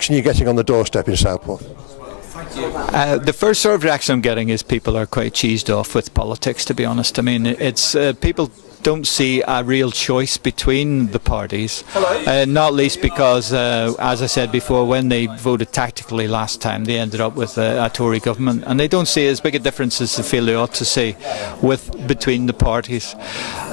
reaction are you getting on the doorstep in Southport? The first sort of reaction I'm getting is people are quite cheesed off with politics, to be honest. I mean, it's people don't see a real choice between the parties, not least because, as I said before, when they voted tactically last time, they ended up with a Tory government, and they don't see as big a difference as they feel they ought to see between the parties.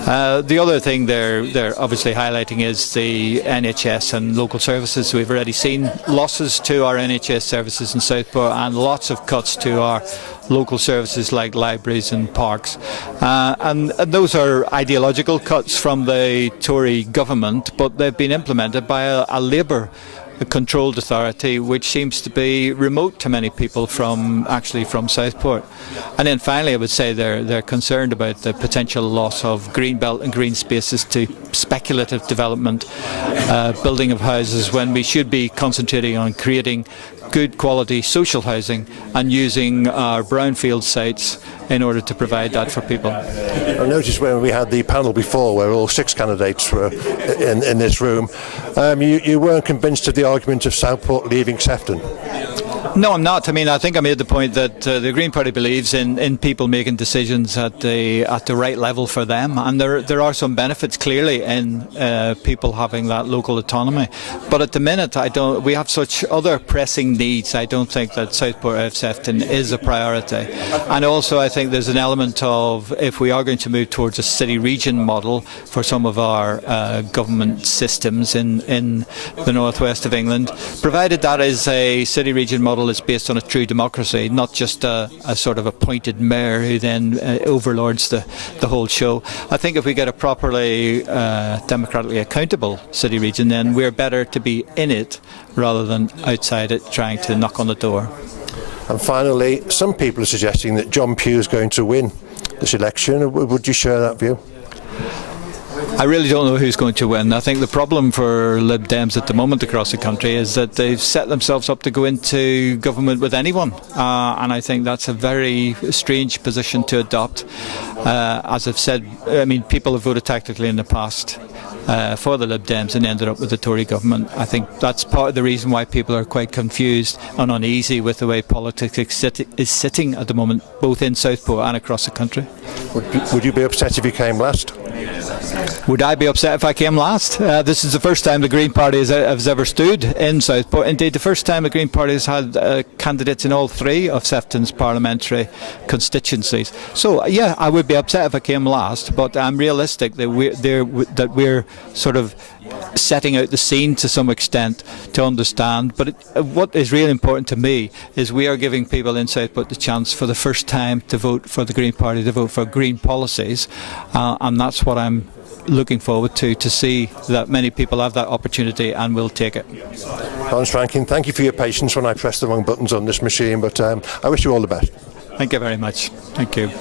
The other thing they're obviously highlighting is the NHS and local services. We've already seen losses to our NHS services in Southport and lots of cuts to our local services like libraries and parks, and those are ideological cuts from the Tory government, but they've been implemented by a Labour controlled authority, which seems to be remote to many people from Southport. And then finally, I would say they're concerned about the potential loss of green belt and green spaces to speculative development, building of houses, when we should be concentrating on creating good quality social housing and using our brownfield sites in order to provide that for people. I noticed when we had the panel before, where all 6 candidates were in this room, you weren't convinced of the argument of Southport leaving Sefton. No, I'm not. I mean, I think I made the point that the Green Party believes in people making decisions at the right level for them, and there are some benefits clearly in people having that local autonomy. But at the minute, we have such other pressing needs. I don't think that Southport out of Sefton is a priority. And also, I think there's an element of, if we are going to move towards a city-region model for some of our government systems in the northwest of England, provided that is a city-region model is based on a true democracy, not just a sort of appointed mayor who then overlords the whole show. I think if we get a properly democratically accountable city region, then we're better to be in it rather than outside it trying to knock on the door. And finally, some people are suggesting that John Pugh is going to win this election. Would you share that view? I really don't know who's going to win. I think the problem for Lib Dems at the moment across the country is that they've set themselves up to go into government with anyone, and I think that's a very strange position to adopt. As I've said, I mean, people have voted tactically in the past for the Lib Dems and ended up with the Tory government. I think that's part of the reason why people are quite confused and uneasy with the way politics is sitting at the moment, both in Southport and across the country. Would you be upset if you came last? Would I be upset if I came last? This is the first time the Green Party has ever stood in Southport. Indeed, the first time the Green Party has had candidates in all 3 of Sefton's parliamentary constituencies. So, yeah, I would be upset if I came last, but I'm realistic that we're sort of setting out the scene to some extent to understand. But what is really important to me is we are giving people in Southport the chance for the first time to vote for the Green Party, to vote for green policies, and that's what I'm looking forward to see that many people have that opportunity and will take it. Laurence Rankin, thank you for your patience when I pressed the wrong buttons on this machine, but I wish you all the best. Thank you very much. Thank you.